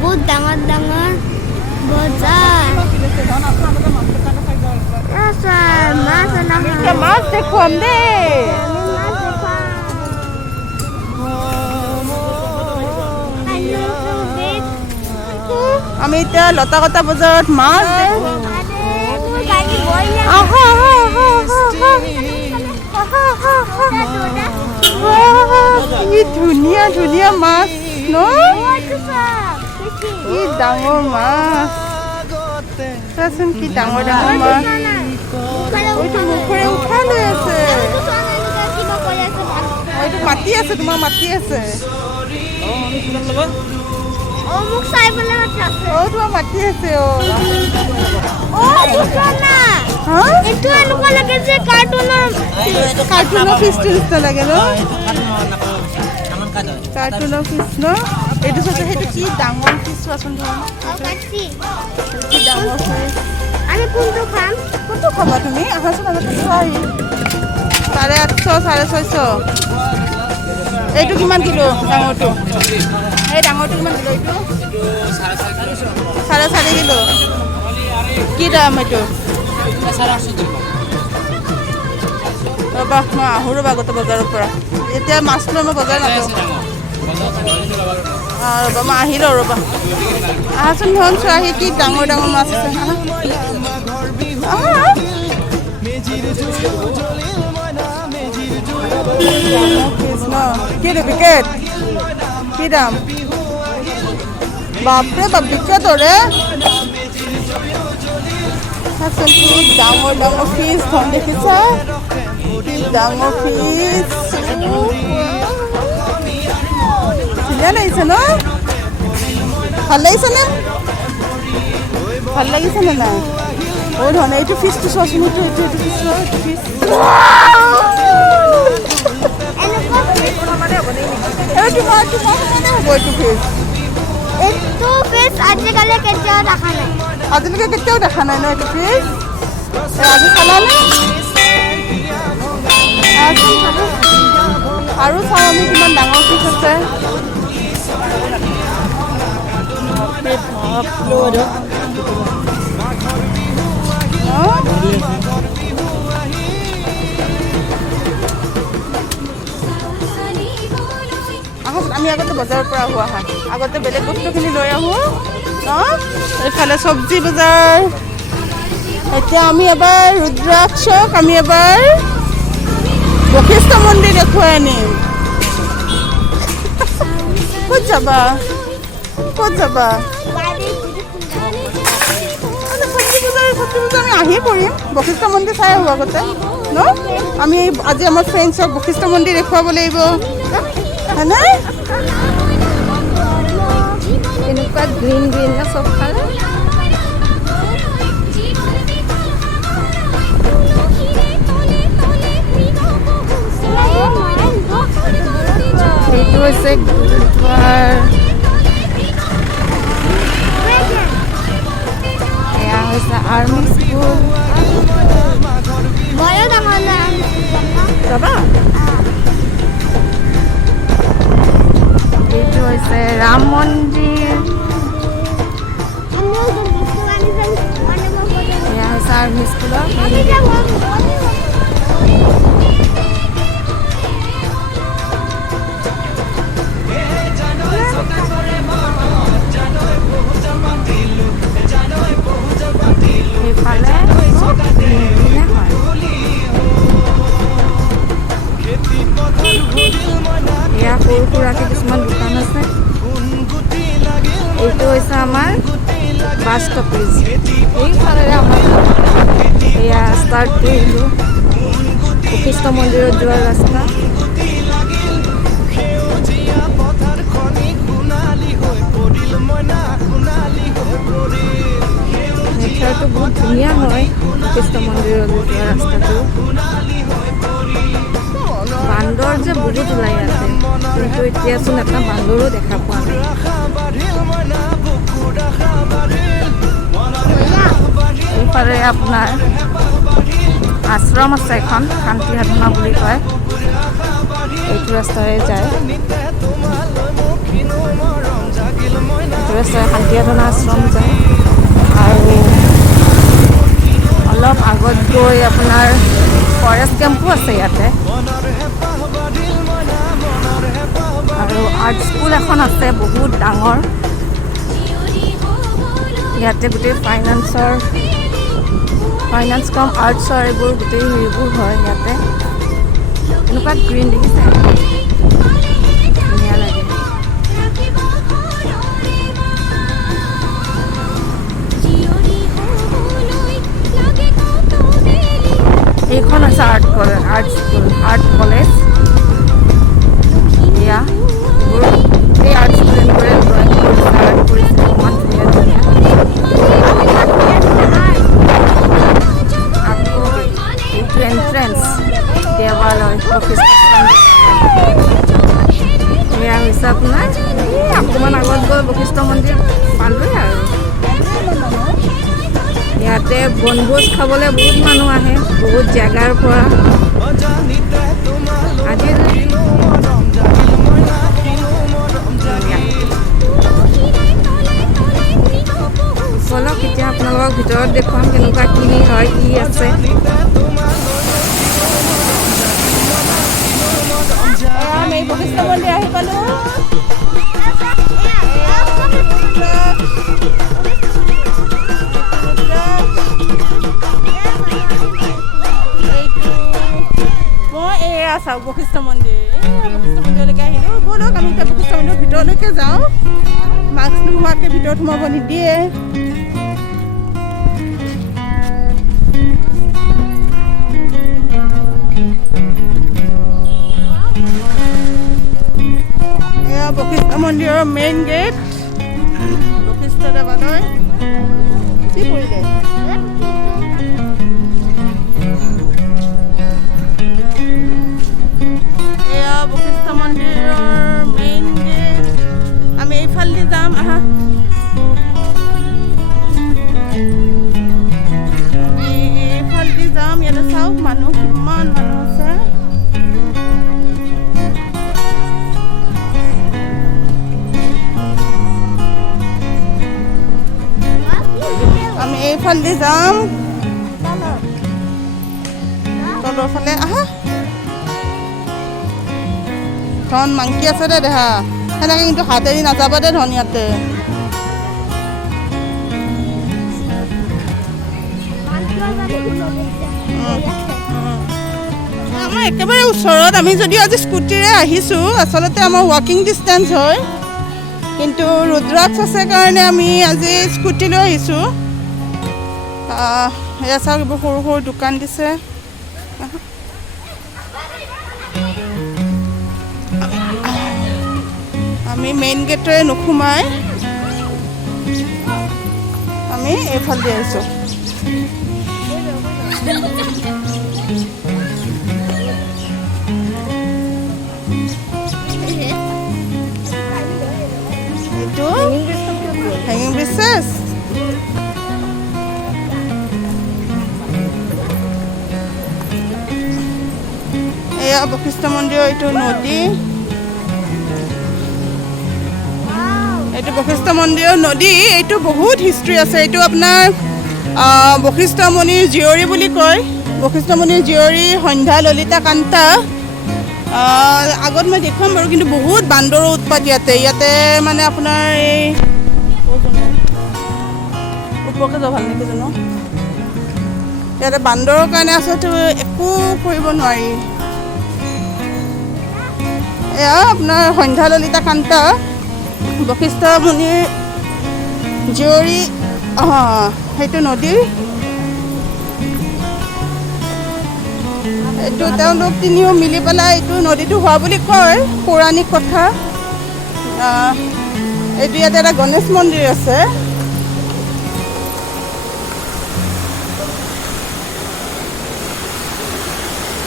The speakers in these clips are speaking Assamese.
বহুত ডাঙৰ ডাঙৰ বজাৰ মাছ দেখুৱাম দেই আমি এতিয়া লতাকটা বজাৰত মাছ কি ধুনীয়া ধুনীয়া মাছ ন কি ডাঙৰ মাছ চাচোন কি ডাঙৰ ডাঙৰ মাছ এইটো মুখৰে উঠাই লৈ আছে এইটো মাতি আছে তোমাৰ মাতি আছে মোক চাই পেলাই তোমাৰ মাতি আছে এইটো এনেকুৱা লাগে যে কাৰ্টুনৰ ফিছটো নিচিনা লাগে ন কাৰ্টুনৰ ফিছ ন এইটো চাইছে সেইটো কি ডাঙৰ ফিছ চোৱাচোন কি ডাঙৰ ফিছ আমি কোনটো খাম কোনটো খাবা তুমি আহাচোন আগতে চোৱাহি 850 650 এইটো কিমান কিলো ডাঙৰটো এই ডাঙৰটো কিমান কিলো এইটো 4.5 কিলো কি দাম এইটো ৰ'বা মই আহোঁ ৰ'বা আগতে বজাৰৰ পৰা এতিয়া মাছ লৈ মই বজাৰ নাযাওঁ ৰ'বা মই আহিলোঁ ৰ'বা আহাচোন ধন চোৱাহি কি ডাঙৰ ডাঙৰ মাছ আছে কি বিকেট কি দাম বাপৰে বাপ বিকেট ৰে কি ডাঙৰ ডাঙৰ ফিজ ধন দেখিছা কি ডাঙৰ ফিজ ধুনীয়া লাগিছে ন ভাল লাগিছেনে ভাল লাগিছেনে নাই ধন এইটো ফিজটো চোৱাচোন এইটো ফিজ আজিলৈকে কেতিয়াও দেখা নাই ন এইটো ফিজ আজি চালানে আৰু চাওঁ আমি কিমান ডাঙৰ ফিজ আছে আমি আগতে বজাৰৰ পৰা আহোঁ আগতে বেলেগ বস্তুখিনি লৈ আহোঁ এইফালে চব্জি বজাৰ এতিয়া আমি এবাৰ ৰুদ্ৰাক্ষক আমি এবাৰ বশিষ্ঠ মন্দিৰ দেখুৱাই আনিম ক'ত যাবা চব্জি বজাৰ আমি আহি কৰিম বশিষ্ঠ মন্দিৰ চাই আহোঁ আগতে ন আমি আজি আমাৰ ফ্ৰেণ্ডছক বশিষ্ঠ মন্দিৰ দেখুৱাব লাগিব হয়নে এনেকুৱা গ্ৰীণ গ্ৰীণ না চবফালে এইটো হৈছে এয়া হৈছে আৰ্মি স্কুল যাবা এইটো হৈছে ৰাম মন্দিৰ এয়া হৈছে আৰ্মি স্কুলৰ সেইফালে এয়া সৰু সুৰাকৈ কিছুমান দোকান আছে এইটো হৈছে আমাৰ বাছ ষ্টপেজ এইফালে আমাৰ এয়া ষ্টাৰ্ট কৰিলোঁ বশিষ্ঠ মন্দিৰত যোৱাৰ ৰাস্তা নেচাৰটো বহুত ধুনীয়া হয় বশিষ্ঠ মন্দিৰলৈ যোৱা ৰাস্তাটো বান্দৰ যে বহুত ওলাই আছে কিন্তু এতিয়াচোন এটা বান্দৰো দেখা পোৱা নাই এইফালে আপোনাৰ আশ্ৰম আছে এখন শান্তি সাধনা বুলি কয় এইটো ৰাস্তাৰে যায় আছে শান্তি সাধনা আশ্ৰম যায় আৰু অলপ আগত গৈ আপোনাৰ ফৰেষ্ট কেম্পো আছে ইয়াতে আৰু আৰ্ট স্কুল এখন আছে বহুত ডাঙৰ ইয়াতে গোটেই ফাইনেন্স কম আৰ্টছৰ এইবোৰ গোটেই হেৰিবোৰ হয় ইয়াতে এনেকুৱা গ্ৰীণ দেখিছে ধুনীয়া লাগে এইখন হৈছে আৰ্ট কলেজ এয়া এই আৰ্ট ষ্টুডেণ্টবোৰে ড্ৰয়িং কৰিছে আৰ্ট কৰিছে ইমান ধুনীয়া ধুনীয়া আকৌ এইটো এণ্ট্ৰেঞ্চ দেৱালয় এয়া হৈছে আপোনাৰ অকণমান আগত গৈ বশিষ্ঠ মন্দিৰ পালোঁৱে আৰু ইয়াতে বনভোজ খাবলৈ বহুত মানুহ আহে বহুত জেগাৰ পৰা আজি বলক এতিয়া আপোনালোকক ভিতৰত দেখুৱাম কেনেকুৱা কি হয় কি আছে আমি বশিষ্ঠ মন্দিৰ আহি পালোঁ চাওক বশিষ্ঠ মন্দিৰলৈকে আহিলোঁ ব'লক আমি এতিয়া বশিষ্ঠ মন্দিৰৰ ভিতৰলৈকে যাওঁ মাস্ক নোহোৱাকৈ ভিতৰত সোমাব নিদিয়ে এয়া বশিষ্ঠ মন্দিৰৰ মেইন গেট বশিষ্ঠ দেৱালয় কি কৰিলে বশিষ্ঠ মন্দিৰৰ মেইন গেট আমি এইফালেদি যাম আহা আমি এইফালেদি যাম ইয়াতে চাওক মানুহ কিমান মানুহ আছে আমি এইফালেদি যাম তলৰ ফালে আহা ধন মাংকি আছে দে দেহা সেনেকৈ কিন্তু হাত এৰি নাযাবা দে ধন ইয়াতে আমাৰ একেবাৰে ওচৰত আমি যদিও আজি স্কুটিৰে আহিছোঁ আচলতে আমাৰ ৱাকিং ডিষ্টেঞ্চ হয় কিন্তু ৰুদ্ৰাক্ষ আছে কাৰণে আমি আজি স্কুটি লৈ আহিছোঁ এয়া চাওক এইবোৰ সৰু সৰু দোকান দিছে আমি মেইন গেটেৰে নোসোমাই আমি এইফালে আহিছোঁ এইটো হেঙিং ব্ৰিজ এয়া বশিষ্ঠ মন্দিৰৰ এইটো নদী এইটো বশিষ্ঠ মন্দিৰৰ নদী এইটো বহুত হিষ্ট্ৰী আছে এইটো আপোনাৰ বশিষ্ঠ মুনিৰ জীয়ৰী বুলি কয় বশিষ্ঠ মুনিৰ জীয়ৰী সন্ধ্যা ললিতা কান্তা আগত মই দেখুৱাম বাৰু কিন্তু বহুত বান্দৰৰ উৎপাত ইয়াতে মানে আপোনাৰ এই ওপৰকে যাব ভাল নেকি জানো ইয়াতে বান্দৰৰ কাৰণে আচলতে একো কৰিব নোৱাৰি এয়া আপোনাৰ সন্ধ্যা ললিতা কান্তা বশিষ্ঠ মুনিৰ জীয়ৰী সেইটো নদী এইটো তেওঁলোক তিনিও মিলি পেলাই এইটো নদীটো হোৱা বুলি কয় পৌৰাণিক কথা এইটো ইয়াতে এটা গণেশ মন্দিৰ আছে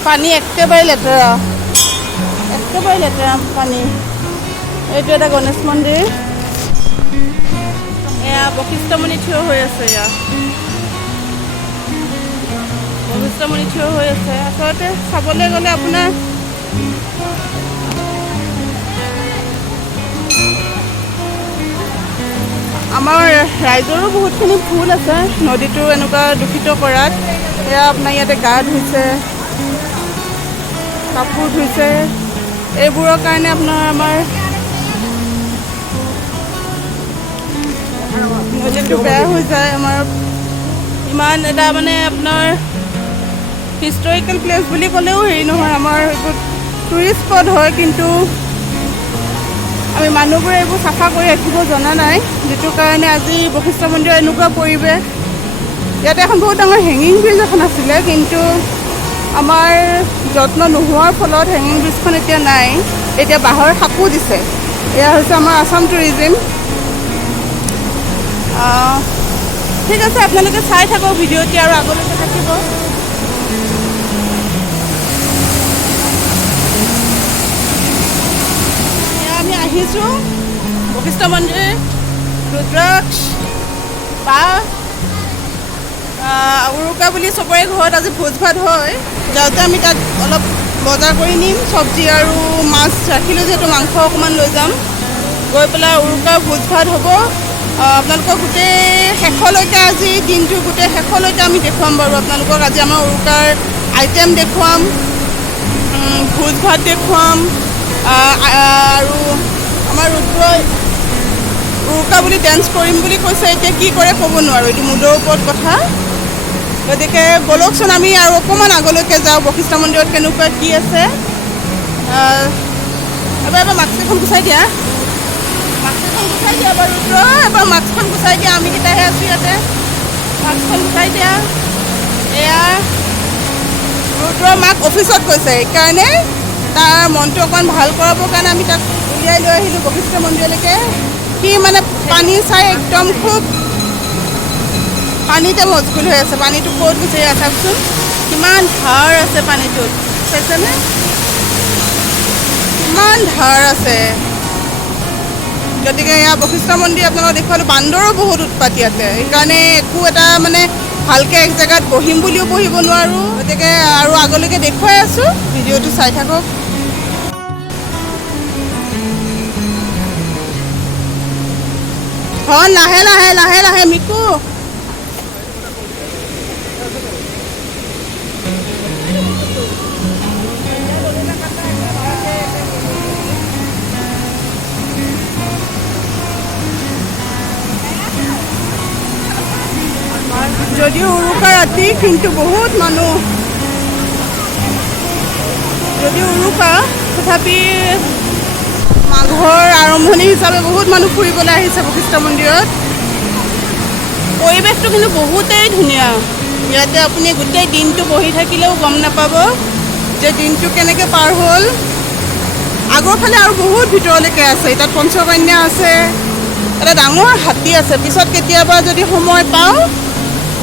পানী একেবাৰে লেতেৰা পানী এইটো এটা গণেশ মন্দিৰ এয়া বশিষ্ঠ মুনি থিয় হৈ আছে বশিষ্ঠ মুনি থিয় হৈ আছে আচলতে চাবলৈ গ'লে আপোনাৰ আমাৰ ৰাইজৰো বহুতখিনি ভুল আছে নদীটো এনেকুৱা দূষিত কৰাত। এয়া আপোনাৰ ইয়াতে গা ধুইছে, কাপোৰ ধুইছে, এইবোৰৰ কাৰণে আপোনাৰ আমাৰ নদীটো বেয়া হৈ যায়। আমাৰ ইমান এটা মানে আপোনাৰ হিষ্টৰিকেল প্লেচ বুলি ক'লেও হেৰি নহয়, আমাৰ এইবোৰ টুৰিষ্ট স্পট হয়, কিন্তু আমি মানুহবোৰে এইবোৰ চাফা কৰি ৰাখিব জনা নাই, যিটো কাৰণে আজি বশিষ্ঠ মন্দিৰৰ এনেকুৱা পৰিৱেশ। ইয়াতে এখন বহুত ডাঙৰ হেঙিং ব্ৰিজ এখন আছিলে, কিন্তু আমাৰ যত্ন নোহোৱাৰ ফলত হেঙিং ব্ৰিজখন এতিয়া নাই। এতিয়া বাঁহৰ সাঁকো দিছে। এয়া হৈছে আমাৰ আসাম টুৰিজিম। ঠিক আছে, আপোনালোকে চাই থাকক ভিডিঅ'টি আৰু আগলৈকে থাকিব। আমি আহিছোঁ বশিষ্ঠ মন্দিৰ, ৰুদ্ৰাক্ষ বা উৰুকা বুলি চবৰে ঘৰত আজি ভোজ ভাত হয়। যাওঁতে আমি তাত অলপ বজাৰ কৰি নিম, চব্জি আৰু মাছ ৰাখিলোঁ যিহেতু, মাংস অকণমান লৈ যাম। গৈ পেলাই উৰুকাৰ ভোজ ভাত হ'ব। আপোনালোকক গোটেই শেষলৈকে, আজি দিনটো গোটেই শেষলৈকে আমি দেখুৱাম বাৰু আপোনালোকক। আজি আমাৰ উৰুকাৰ আইটেম দেখুৱাম, ভোজ ভাত দেখুৱাম, আৰু আমাৰ ৰুদ্ৰই উৰুকা বুলি ডেন্স কৰিম বুলি কৈছে। এতিয়া কি কৰে ক'ব নোৱাৰোঁ, এইটো মুদৰ ওপৰত কথা। গতিকে ব'লকচোন আমি আৰু অকণমান আগলৈকে যাওঁ, বশিষ্ঠ মন্দিৰত কেনেকুৱা কি আছে। এবাৰ মাস্কখন গুচাই দিয়া, মাস্কখন গুচাই দিয়া বাৰু ৰুদ্ৰ, এবাৰ মাস্কখন গুচাই দিয়া, আমি কেইটাহে আছোঁ ইয়াতে। মাস্কখন গুচাই দিয়া। এয়া ৰুদ্ৰৰ মাক অফিচত গৈছে, সেইকাৰণে তাৰ মনটো অকণমান ভাল কৰাবৰ কাৰণে আমি তাক উলিয়াই লৈ আহিলোঁ বশিষ্ঠ মন্দিৰলৈকে। সি মানে পানী চাই একদম খুব পানীতে মজগুল হৈ আছে। পানীটো ক'ত গুচি আছে চাওকচোন, কিমান ধাৰ আছে পানীটোত, চাইছেনে? কিমান ধাৰ আছে। গতিকে এয়া বশিষ্ঠ মন্দিৰ আপোনালোকক দেখুৱালোঁ। বান্দৰো বহুত উৎপাত ইয়াতে, সেইকাৰণে একো এটা মানে ভালকৈ এক জেগাত বহিম বুলিও বহিব নোৱাৰোঁ। গতিকে আৰু আগলৈকে দেখুৱাই আছোঁ, ভিডিঅ'টো চাই থাকক। হয়, লাহে লাহে লাহে লাহে মিকু। যদিও উৰুকা ৰাতি, কিন্তু বহুত মানুহ। যদিও উৰুকা, তথাপি মাঘৰ আৰম্ভণি হিচাপে বহুত মানুহ ফুৰিবলৈ আহিছে বশিষ্ঠ মন্দিৰত। পৰিৱেশটো কিন্তু বহুতেই ধুনীয়া। ইয়াতে আপুনি গোটেই দিনটো বহি থাকিলেও গম নাপাব যে দিনটো কেনেকৈ পাৰ হ'ল। আগৰ ফালে আৰু বহুত ভিতৰলৈকে আছে, তাত পঞ্চকন্যা আছে, এটা ডাঙৰ হাতী আছে। পিছত কেতিয়াবা যদি সময় পাওঁ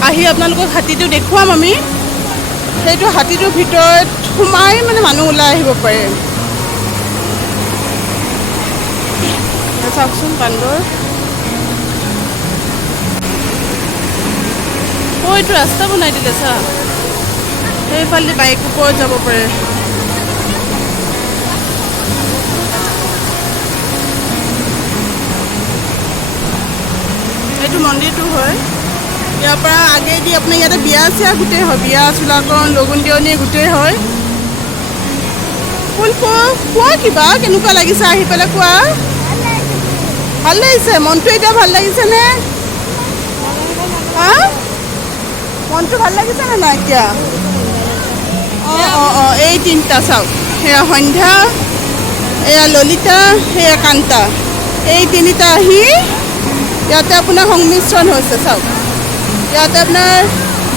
আহি আপোনালোকক হাতীটো দেখুৱাম আমি। সেইটো হাতীটোৰ ভিতৰত সোমাই মানে মানুহ ওলাই আহিব পাৰে। চাওকচোন বান্দৰ। এইটো ৰাস্তা বনাই দিলে চা, সেইফালে বাইক ওপৰত যাব পাৰে। এইটো মন্দিৰটো হয়। ইয়াৰ পৰা আগেদি আপোনাৰ ইয়াতে বিয়া চিয়া গোটেই হয়, বিয়া চোলাকৰণ লগুণ দিয়নি গোটেই হয়। ফুল কোৱা কিবা কেনেকুৱা লাগিছে আহি পেলাই কোৱা। ভাল লাগিছে, মনটো এতিয়া ভাল লাগিছেনে? হা, মনটো ভাল লাগিছেনে নাই এতিয়া? অঁ, এই তিনিটা চাওক, সেয়া সন্ধ্যা, এয়া ললিতা, সেয়া কান্তা, এই তিনিটা আহি ইয়াতে আপোনাৰ সংমিশ্ৰণ হৈছে। চাওক, ইয়াতে আপোনাৰ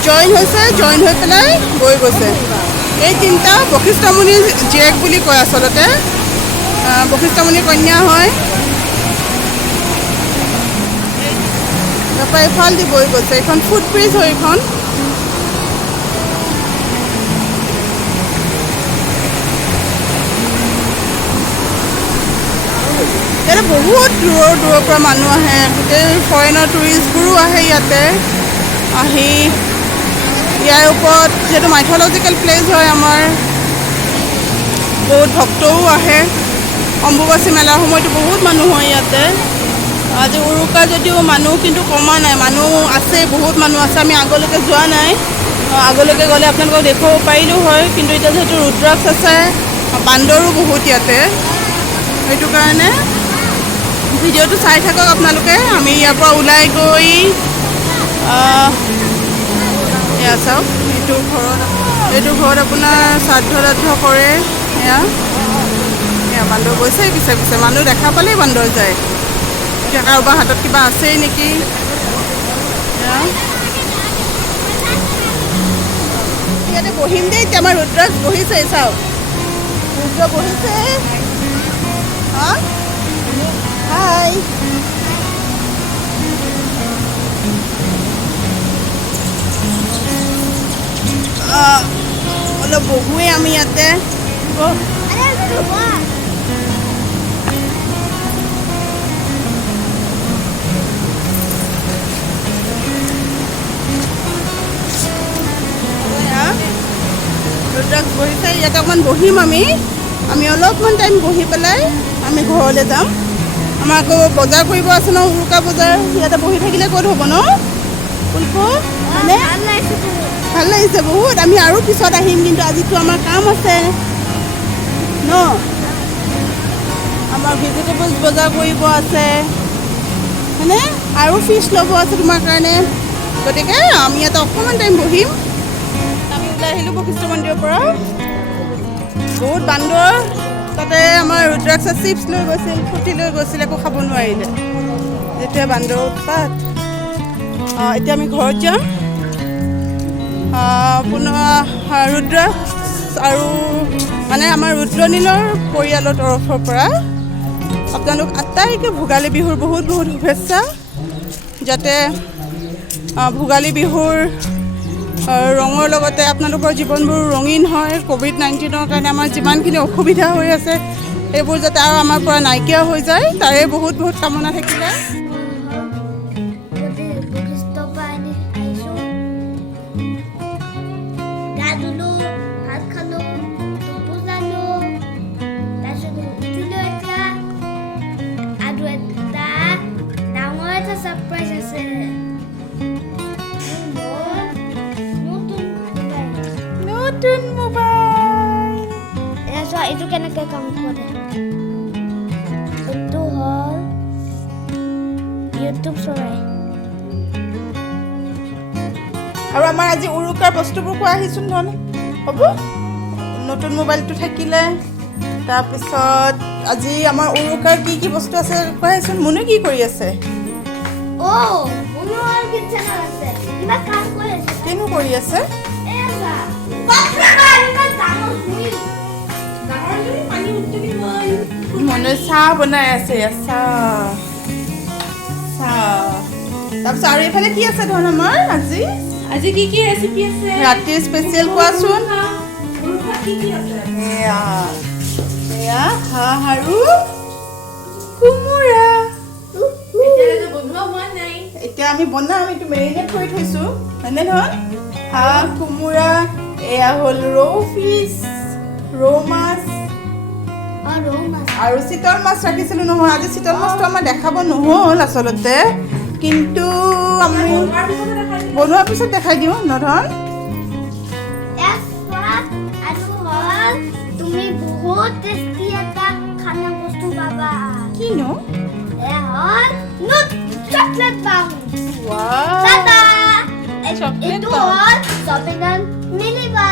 জইন হৈছে, জইন হৈ পেলাই গৈ গৈছে। এই তিনিটা বশিষ্ঠ মুনিৰ জীয়েক বুলি কয় আচলতে, বশিষ্ঠ মুনিৰ কন্যা হয়। তাৰপৰা এইফাল দি বৈ গৈছে, এইখন ফুট ব্ৰিজ হয় এইখন। ইয়াতে বহুত দূৰৰ দূৰৰ পৰা মানুহ আহে, গোটেই ফৰেইনৰ টুৰিষ্টবোৰো আহে ইয়াতে। আহি ইয়াৰ ওপৰত যিহেতু মাইথলজিকেল প্লেচ হয় আমাৰ, বহুত ভক্তও আহে। অম্বুবাচী মেলাৰ সময়তো বহুত মানুহ হয় ইয়াতে। আজি উৰুকা যদিও মানুহ কিন্তু কমা নাই, মানুহ আছে, বহুত মানুহ আছে। আমি আগলৈকে যোৱা নাই, আগলৈকে গ'লে আপোনালোকক দেখুৱাব পাৰিলোঁ হয়, কিন্তু এতিয়া যিহেতু ৰুদ্ৰাক্ষ আছে, বান্দৰো বহুত ইয়াতে, সেইটো কাৰণে ভিডিঅ'টো চাই থাকক আপোনালোকে। আমি ইয়াৰ পৰা ওলাই গৈ এয়া চাওক, এইটো ঘৰত আপোনাৰ শ্ৰাদ্ধ কৰে। এয়া বান্দৰ গৈছে পিছে পিছে, মানুহ দেখা পালেই বান্দৰ যায়। এতিয়া কাৰোবাৰ হাতত কিবা আছেই নেকি। ইয়াতে বহিম দেই, এতিয়া আমাৰ ৰুদ্ৰাক্ষ বহিছে, চাওক ৰুদ্ৰ বহিছে। হাই, অলপ বহোৱে আমি ইয়াতে। ৰুদ্ৰাক্ষ বহিছে, ইয়াতে অকণমান বহিম আমি অলপমান টাইম বহি পেলাই আমি ঘৰলৈ যাম। আমাৰ আকৌ বজাৰ কৰিব আছে ন, উৰুকা বজাৰ। ইয়াতে বহি থাকিলে ক'ত হ'ব ন ফুলফু, হয়নে? ভাল লাগিছে বহুত। আমি আৰু পিছত আহিম, কিন্তু আজিতো আমাৰ কাম আছে ন, আমাৰ ভেজিটেবলছ বজাৰ কৰিব আছে, হয়নে? আৰু ফিছ ল'ব আছে তোমাৰ কাৰণে, গতিকে আমি ইয়াতে অকণমান টাইম বহিম। আমি ওলাই আহিলোঁ বশিষ্ঠ মন্দিৰৰ পৰা, বহুত বান্দৰ। তাতে আমাৰ ৰুদ্ৰাক্ষে চিপছ লৈ গৈছিল, ফুটি লৈ গৈছিল, একো খাব নোৱাৰিলে, যেতিয়া বান্দৰৰ উৎপাত। এতিয়া আমি ঘৰত যাম। পুনৰ ৰুদ্ৰাক্ষ আৰু মানে আমাৰ ৰুদ্ৰনীলৰ পৰিয়ালৰ তৰফৰ পৰা আপোনালোক আটাইকে ভোগালী বিহুৰ বহুত বহুত শুভেচ্ছা। যাতে ভোগালী বিহুৰ ৰঙৰ লগতে আপোনালোকৰ জীৱনবোৰ ৰঙীন হয়। ক'ভিড-19ৰ কাৰণে আমাৰ যিমানখিনি অসুবিধা হৈ আছে, এইবোৰ যাতে আৰু আমাৰ পৰা নাইকিয়া হৈ যায়, তাৰে বহুত বহুত কামনা থাকিলে। নতুন মোবাইল এইটো কেনেকৈ কাম কৰে? এইটো হ'ল ইউটিউব চলাই। আৰু আমাৰ আজি উৰুকাৰ বস্তুবোৰ কোৱা আহিছোঁ নহয়, হ'ব? নতুন মোবাইলটো থাকিলে, তাৰপিছত আজি আমাৰ উৰুকাৰ কি কি বস্তু আছে কোৱা আহিছোঁ। মুনু কি কৰি আছে? কিনো কৰি আছে? মনে চাহ বনাই আছে, তাৰপিছত আৰু এইফালে কি আছে ধন আমাৰ আজি কি কি ৰেচিপি আছে? ৰাতিৰ স্পেচিয়েল কোৱাচোন। এয়া হাঁহ আৰু কোমোৰা। এতিয়া আমি বনাম, এইটো মেৰিনেট কৰি থৈছোঁ, হয়নে ধন? হাঁহ, কোমোৰা, এয়া হ'ল ৰৌ ফিছ, ৰৌ মাছ আৰু চিতল মাছ ৰাখিছিলোঁ নহয়। আজি চিতল মাছটো আমাৰ দেখাব নহ'ল আচলতে, কিন্তু আমি বনোৱাৰ পিছত দেখাই দিওঁ নধন। তুমি বহুত টেষ্টি এটা খানা বস্তু পাবা। কিনো? চকলেট পাম। এইটো হ'ল চকলেট মিলিবা।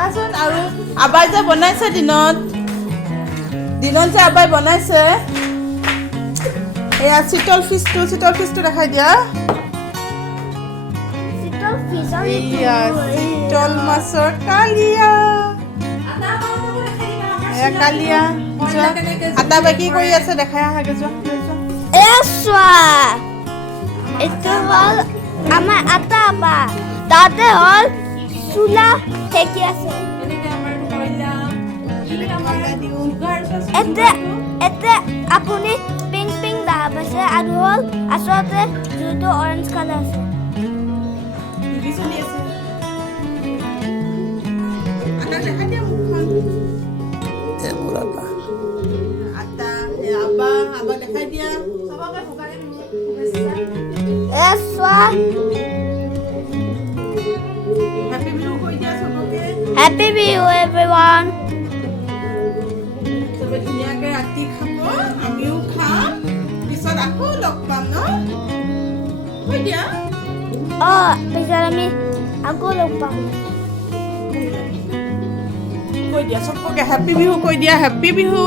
আচোন আৰু আবাই যে বনাইছে দিনত যে আবাই বনাইছে, এয়া চিতল ফিছটো দেখাই দিয়া। চিতল মাছৰ কালিয়া, এয়া কালিয়া। আটা বাই কি কৰি আছে দেখাই আহাগে যোৱা। এইটো হ'ল আমাৰ আটা বা, তাতে হ'ল চুলা ঠেকি আছে। এতে আপুনি পিংক দেখা পাইছে, আৰু হ'ল আচলতে যোনটো অৰেঞ্জ কালাৰ আছে। আটা আবা দেখাই বিদায় দিয়া সবকে ভোগালী বিহুৰ শুভেচ্ছা এছৱা হেপী বিহু কৈ দিয়া সবকে হ্যাপি বিহু এভৰিৱান সবে ধুনীয়াকৈ ৰাতি খাব আমিও খাম পিছত আকৌ লগ পাম ন কৈ দিয়া পিছত আমি আকৌ লগ পাম কৈ দিয়া সবকে হেপী বিহু কৈ দিয়া happy Bihu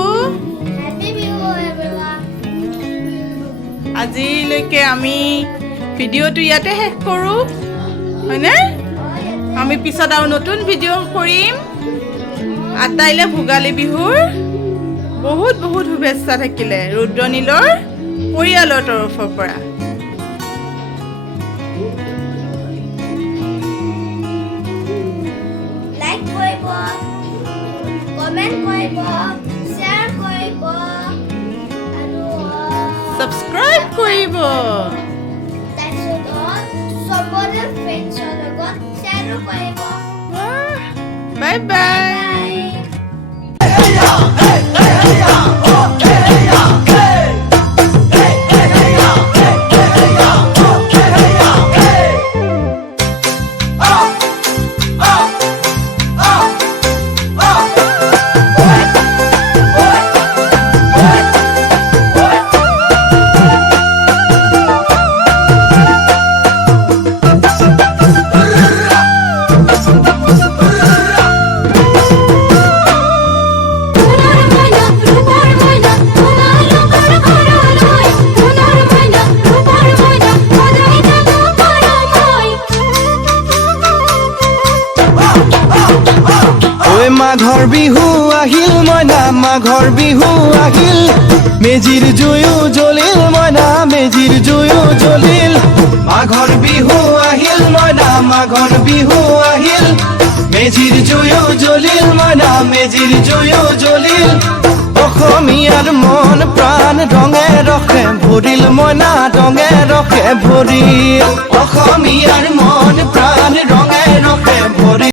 happy Bihu everyone আজিলৈকে আমি ভিডিঅ'টো ইয়াতে শেষ কৰোঁ হয়নে আমি পিছত আৰু নতুন ভিডিঅ' কৰিম আটাইলে ভোগালী বিহুৰ বহুত বহুত শুভেচ্ছা থাকিলে ৰুদ্ৰনীলৰ পৰিয়ালৰ তৰফৰ পৰা লাইক কৰিব কমেন্ট কৰিব শ্বেয়াৰ কৰিব আৰু ছাবস্ক্ৰাইব কৰিব তাৰপিছত চবৰে ফ্ৰেণ্ডছৰ লগত শ্বেয়াৰো কৰিব বাই বাই মাঘৰ বিহু আহিল মইনা মাঘৰ বিহু আহিল মেজিৰ জুয়ো জ্বলিল মইনা মেজিৰ জুয়ো জ্বলিল মাঘৰ বিহু আহিল মইনা মাঘৰ বিহু আহিল মেজিৰ জুয়ো জ্বলিল মইনা মেজিৰ জুয়ো জ্বলিল অসমীয়াৰ মন প্ৰাণ ৰঙে ৰখে ভৰিল মইনা ৰঙে ৰখে ভৰিল অসমীয়াৰ মন প্ৰাণ ৰঙে ৰখে ভৰিল